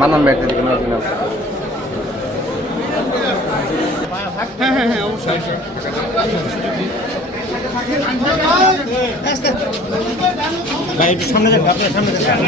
মানন মেয়েদের দিকে নজর নাও। হ্যাঁ অবশ্যই। ভাই একটু সামনে যান, আপনার সামনে যান।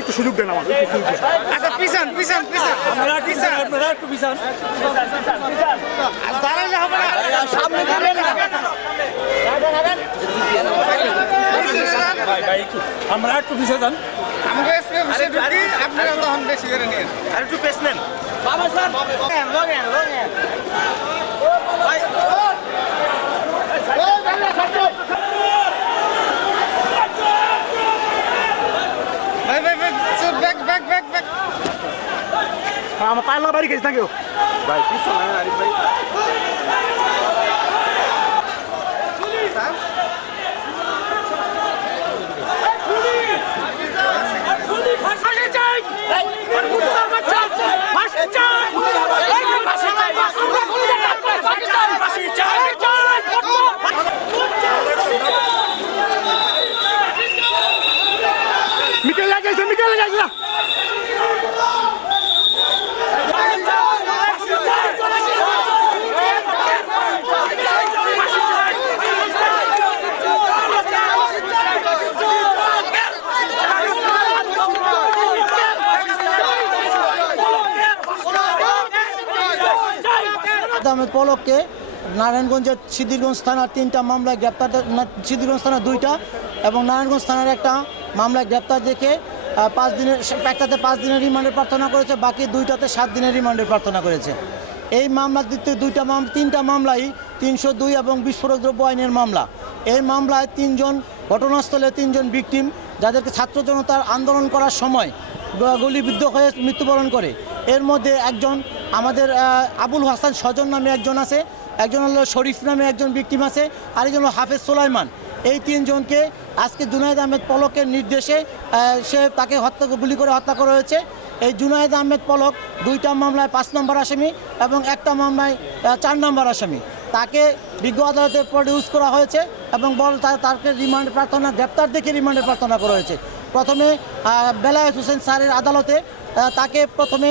একটু সুযোগ দেন আমার। আচ্ছা পিছন পিছন পিছন আপনারা একটু পিছান। দাঁড়ালে হবে না, সামনে দাঁড়ালে আমরা একটু পিছিয়ে যান। আমাকে আপনারা তখন বেশি করে নিন। আর একটু পেছ নেন। বাবা স্যার লগেন ব্যাক আমার পায়লা বাড়ি গেছে থাকেও ভাই পিছনে আরিফ ভাই। মিকেল লাগাইছে আহমেদ পলককে নারায়ণগঞ্জের সিদ্ধিরগঞ্জ থানার 3টা মামলায় গ্রেপ্তার, সিদ্ধিরগঞ্জ থানার 2টা এবং নারায়ণগঞ্জ থানার একটা মামলায় গ্রেপ্তার দেখে 5 দিনের, একটাতে 5 দিনের রিমান্ডের প্রার্থনা করেছে, বাকি 2টাতে 7 দিনের রিমান্ডের প্রার্থনা করেছে। এই মামলার দ্বিতীয় 3টা মামলাই 302 এবং বিস্ফোরক দ্রব্য আইনের মামলা। এই মামলায় 3 জন ঘটনাস্থলে 3 জন ভিকটিম, যাদেরকে ছাত্র জনতার আন্দোলন করার সময় গুলিবিদ্ধ হয়ে মৃত্যুবরণ করে। এর মধ্যে একজন আমাদের আবুল হাসান স্বজন নামে একজন আছে, একজন হলো শরীফ নামে একজন ভিকটিম আছে, আরেকজন হলো হাফেজ সোলাইমান। এই 3 জনকে আজকে জুনায়েদ আহমেদ পলকের নির্দেশে তাকে গুলি করে হত্যা করা হয়েছে। এই জুনায়েদ আহমেদ পলক 2টা মামলায় 5 নম্বর আসামি এবং একটা মামলায় 4 নম্বর আসামি। তাকে বিজ্ঞ আদালতে প্রডিউস করা হয়েছে এবং তাকে রিমান্ড প্রার্থনা, গ্রেপ্তার দেখে রিমান্ডের প্রার্থনা করা হয়েছে। প্রথমে বেলায়েত হোসেন স্যারের আদালতে তাকে প্রথমে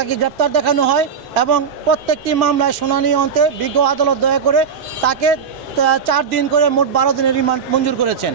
তাকে গ্রেপ্তার দেখানো হয় এবং প্রত্যেকটি মামলায় শুনানি অন্তে বিজ্ঞ আদালত দয়া করে তাকে 4 দিন করে মোট 12 দিনের রিমান্ড মঞ্জুর করেছেন।